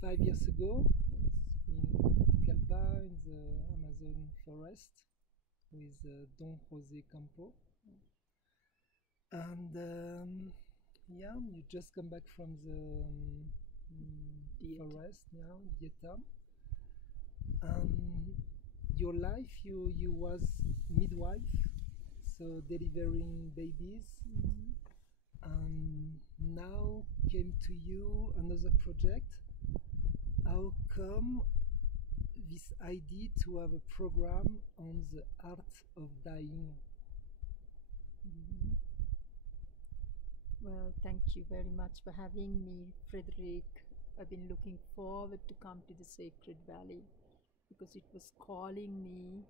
5 years ago in Pucallpa in the Amazon forest with Don Jose Campo. And yeah, you just come back from the forest now, Dieta. Your life, you was midwife, so delivering babies. And now came to you another project. How come this idea to have a program on the art of dying? Well, thank you very much for having me, Frederick. I've been looking forward to come to the Sacred Valley because it was calling me,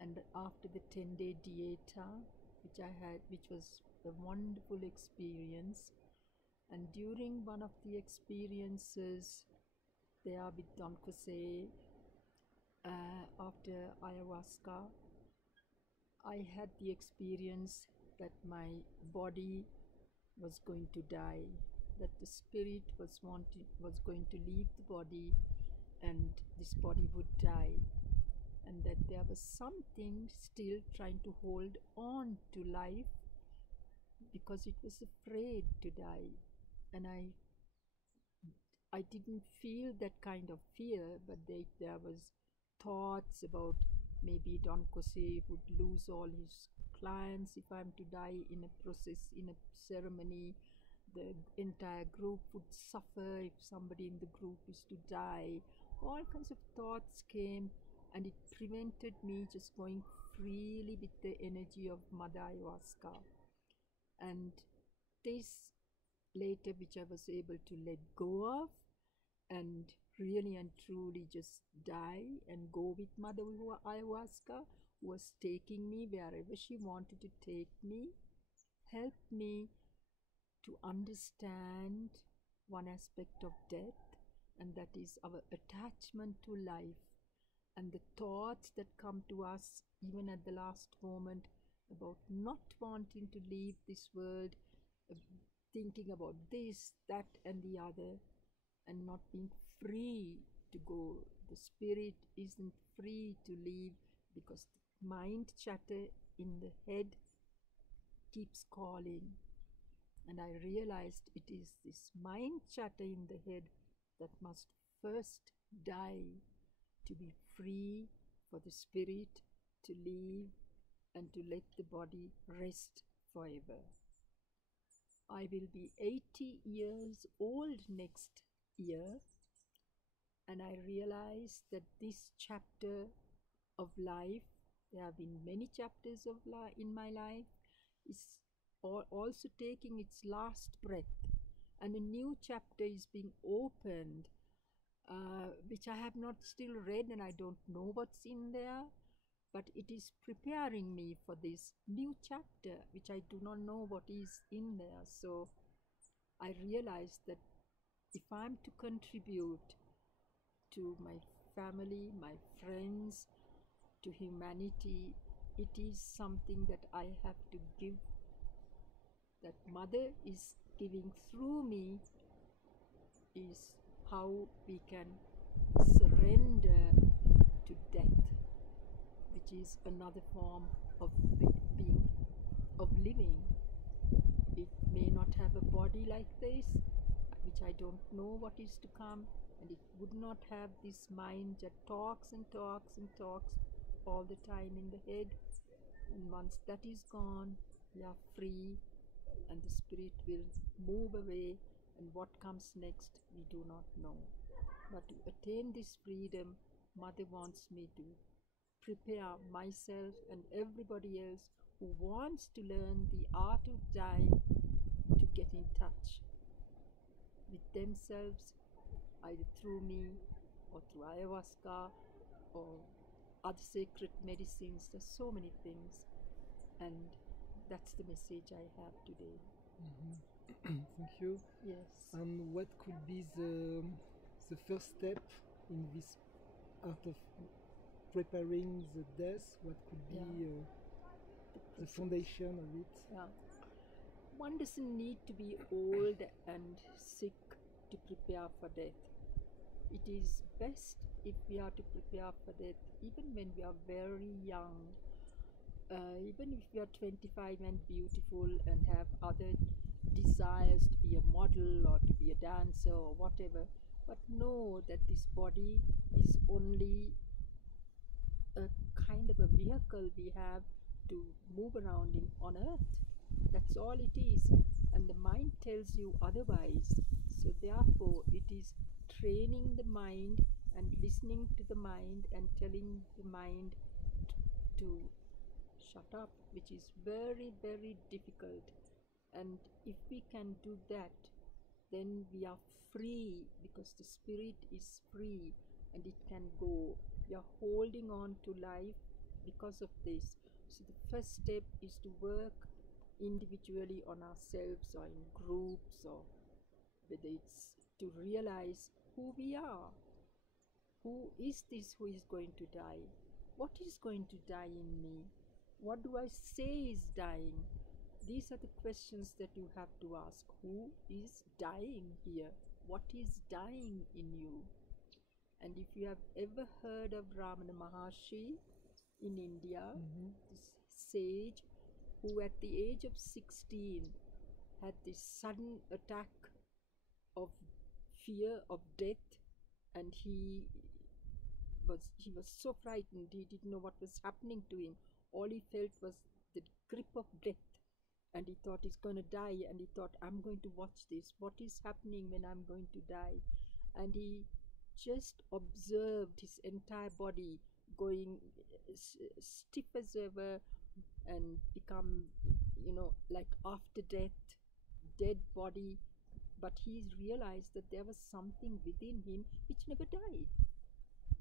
and after the 10-day dieta, which I had, which was a wonderful experience, and during one of the experiences there with Don Jose, after ayahuasca, I had the experience that my body was going to die, that the spirit was going to leave the body, and this body would die, and that there was something still trying to hold on to life because it was afraid to die. And I didn't feel that kind of fear, but there was thoughts about maybe Don Jose would lose all his clients if I'm to die in a process, in a ceremony. The entire group would suffer if somebody in the group is to die. All kinds of thoughts came, and it prevented me just going freely with the energy of Mother Ayahuasca. And this later, which I was able to let go of, and really and truly just die and go with Mother Ayahuasca, who was taking me wherever she wanted to take me, helped me to understand one aspect of death, and that is our attachment to life, and the thoughts that come to us even at the last moment about not wanting to leave this world, thinking about this, that, and the other, and not being free to go. The spirit isn't free to leave because the mind chatter in the head keeps calling. And I realized it is this mind chatter in the head that must first die to be free for the spirit to leave and to let the body rest forever. I will be 80 years old next year, and I realized that this chapter of life, there have been many chapters of in my life, is also taking its last breath, and a new chapter is being opened, which I have not still read, and I don't know what's in there, but it is preparing me for this new chapter, which I do not know what is in there. So I realized that if I'm to contribute to my family, my friends, to humanity, it is something that I have to give, that Mother is giving through me, is how we can surrender to death, which is another form of being, of living. It may not have a body like this, which I don't know what is to come, and it would not have this mind that talks and talks and talks all the time in the head. And once that is gone, we are free, and the spirit will move away, and what comes next we do not know. But to attain this freedom, Mother wants me to prepare myself and everybody else who wants to learn the art of dying to get in touch with themselves, either through me or through ayahuasca or other sacred medicines. There's so many things, and that's the message I have today. Thank you. Yes. And what could be the first step in this art of preparing the death? What could be the foundation of it? Yeah. One doesn't need to be old and sick to prepare for death. It is best if we are to prepare for death, even when we are very young, even if we are 25 and beautiful and have other desires to be a model or to be a dancer or whatever, but know that this body is only a kind of a vehicle we have to move around in on earth. That's all it is. And the mind tells you otherwise. So therefore it is training the mind and listening to the mind and telling the mind to shut up, which is very, very difficult. And if we can do that, then we are free, because the spirit is free and it can go. We are holding on to life because of this. So the first step is to work individually on ourselves or in groups, or whether it's to realize who we are. Who is this who is going to die? What is going to die in me? What do I say is dying? These are the questions that you have to ask. Who is dying here? What is dying in you? And if you have ever heard of Ramana Maharshi in India, this sage who at the age of 16 had this sudden attack of fear of death, and he was so frightened, he didn't know what was happening to him. All he felt was the grip of death, and he thought he's going to die, and he thought, I'm going to watch this, what is happening when I'm going to die. And he just observed his entire body going stiff as ever and become, like after death, dead body. But he realized that there was something within him which never died.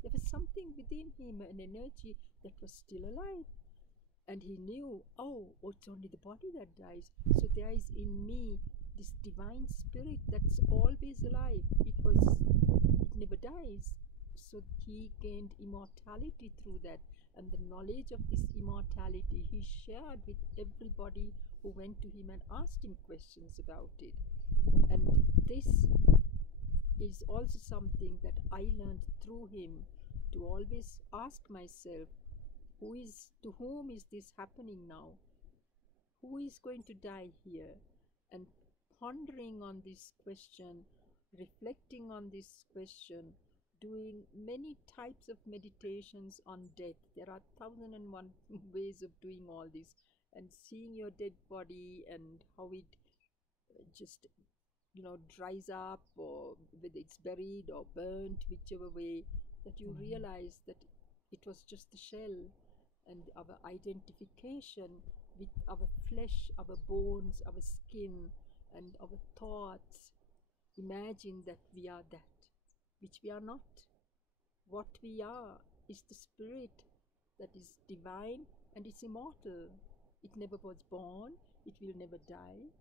There was something within him, an energy that was still alive. And he knew, oh, it's only the body that dies. So there is in me this divine spirit that's always alive. It never dies. So he gained immortality through that. And the knowledge of this immortality he shared with everybody who went to him and asked him questions about it. And this is also something that I learned through him, to always ask myself, to whom is this happening now? Who is going to die here? And pondering on this question, reflecting on this question, doing many types of meditations on death. There are 1,001 ways of doing all this, and seeing your dead body and how it just dries up, or whether it's buried or burnt, whichever way, that you realize that it was just the shell, and our identification with our flesh, our bones, our skin, and our thoughts. Imagine that we are that, which we are not. What we are is the spirit that is divine and is immortal. It never was born, it will never die.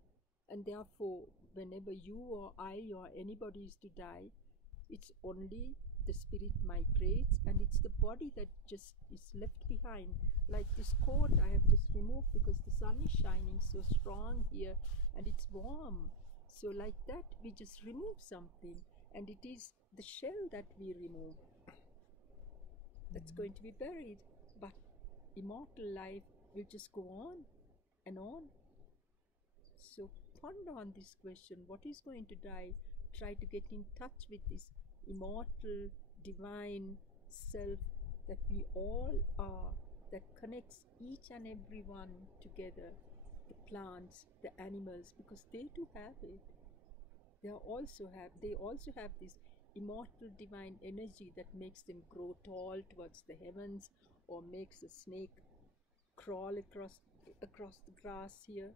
And therefore, whenever you or I or anybody is to die, it's only the spirit migrates, and it's the body that just is left behind. Like this coat I have just removed because the sun is shining so strong here and it's warm. So like that, we just remove something, and it is the shell that we remove that's going to be buried. But immortal life will just go on and on. So ponder on this question, what is going to die? Try to get in touch with this immortal, divine self that we all are, that connects each and every one together. The plants, the animals, because they too have it. They also have this immortal divine energy that makes them grow tall towards the heavens, or makes a snake crawl across the grass here,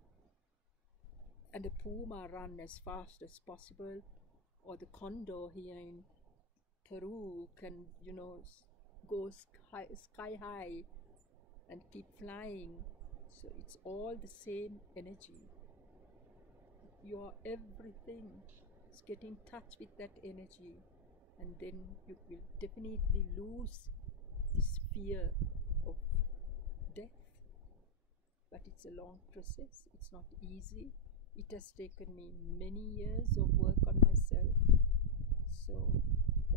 and the puma run as fast as possible, or the condor here in Peru can go sky high and keep flying. So it's all the same energy. You are everything. Just get in touch with that energy, and then you will definitely lose this fear of death. But it's a long process, it's not easy. It has taken me many years of work on myself. So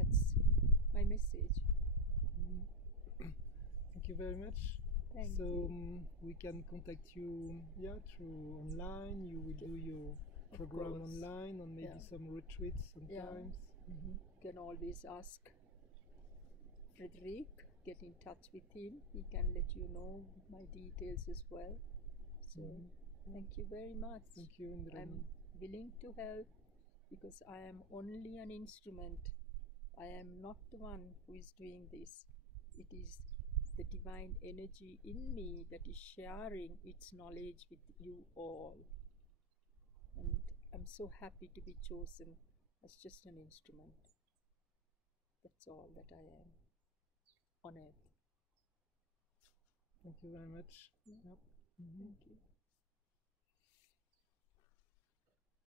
That's my message. Thank you very much. Thank So you. we can contact you, yeah, through online. You will do your Of program course. online, or maybe Yeah. some retreats Yeah. sometimes. You can always ask Frederick, get in touch with him. He can let you know my details as well. So thank you very much. Thank you, Indrani. I'm willing to help because I am only an instrument. I am not the one who is doing this. It is the divine energy in me that is sharing its knowledge with you all. And I'm so happy to be chosen as just an instrument. That's all that I am on earth. Thank you very much. Yeah. Yep. Thank you.